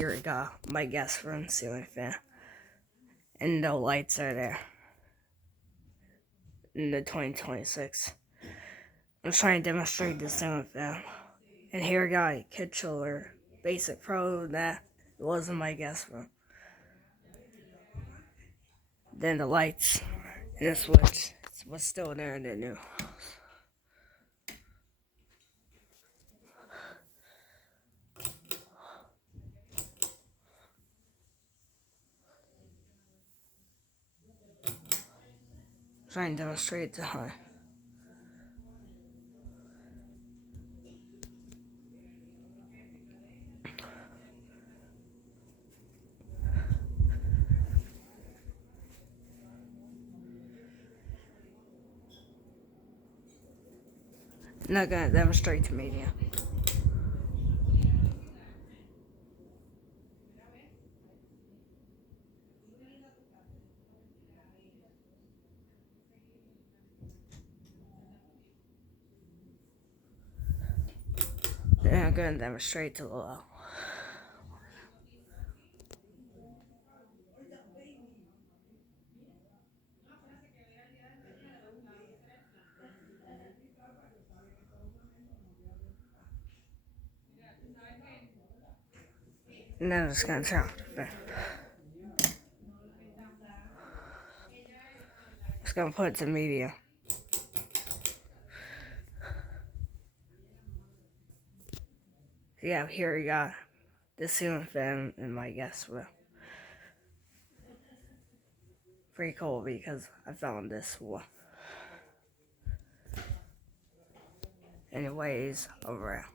here we go, my guest room ceiling fan. And the lights are there. In the 2026. I'm trying to demonstrate the ceiling fan. And here we got Kichler Basic Pro that was in my guest room. Then the lights and the switch was still there in the new. Trying to demonstrate the high. Not gonna demonstrate to media. Then I'm gonna demonstrate to the low. And then I'm just gonna turn off the fan. Just gonna put it to media. Yeah, here we got the ceiling fan in my guest room. Pretty cool because I found this one. Anyways, around.